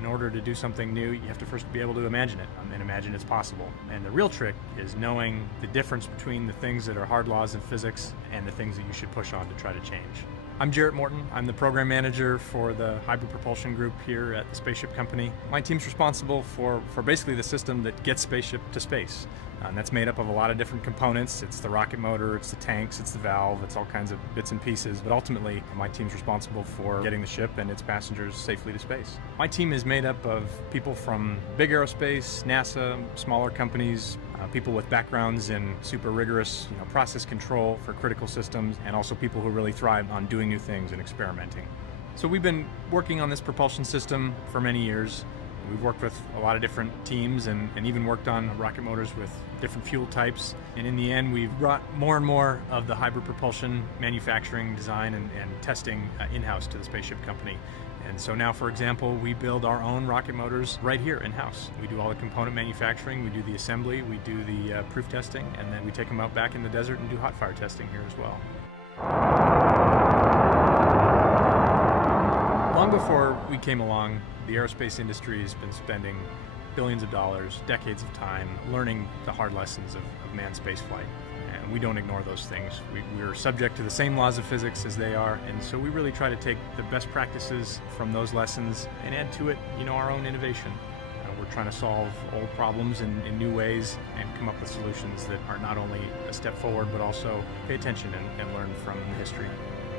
in order to do something new, you have to first be able to imagine it and imagine it's possible. And the real trick is knowing the difference between the things that are hard laws of physics and the things that you should push on to try to change. I'm Jarrett Morton. I'm the program manager for the hybrid propulsion group here at the Spaceship Company. My team's responsible for basically the system that gets spaceship to space. And that's made up of a lot of different components. It's the rocket motor, it's the tanks, it's the valve, it's all kinds of bits and pieces. But ultimately, my team's responsible for getting the ship and its passengers safely to space. My team is made up of people from big aerospace, NASA, smaller companies, people with backgrounds in super rigorous process control for critical systems, and also people who really thrive on doing new things and experimenting. So we've been working on this propulsion system for many years. We've worked with a lot of different teams and even worked on rocket motors with different fuel types. And in the end, we've brought more and more of the hybrid propulsion manufacturing, design, and testing in-house to the Spaceship Company. And so now, for example, we build our own rocket motors right here in-house. We do all the component manufacturing, we do the assembly, we do the proof testing, and then we take them out back in the desert and do hot fire testing here as well. Long before we came along, the aerospace industry has been spending billions of dollars, decades of time, learning the hard lessons of manned spaceflight. And we don't ignore those things. We're subject to the same laws of physics as they are, and so we really try to take the best practices from those lessons and add to it, our own innovation. We're trying to solve old problems in new ways and come up with solutions that are not only a step forward, but also pay attention and learn from history.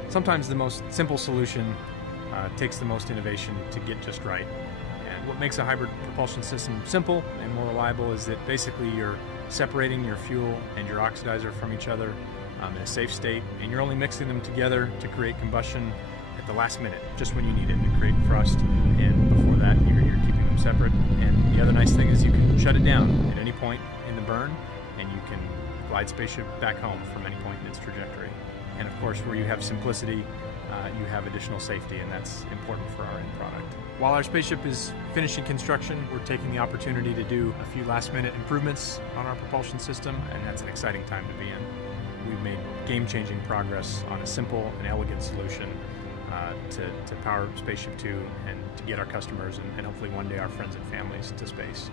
Sometimes the most simple solution takes the most innovation to get just right. And what makes a hybrid propulsion system simple and more reliable is that basically you're separating your fuel and your oxidizer from each other in a safe state, and you're only mixing them together to create combustion at the last minute, just when you need it to create thrust, and before that you're keeping them separate. And the other nice thing is you can shut it down at any point in the burn, and you can glide spaceship back home from any point in its trajectory. And of course, where you have simplicity, you have additional safety, and that's important for our end product. While our spaceship is finishing construction, we're taking the opportunity to do a few last-minute improvements on our propulsion system, and that's an exciting time to be in. We've made game-changing progress on a simple and elegant solution to power Spaceship 2 and to get our customers and hopefully one day our friends and families to space.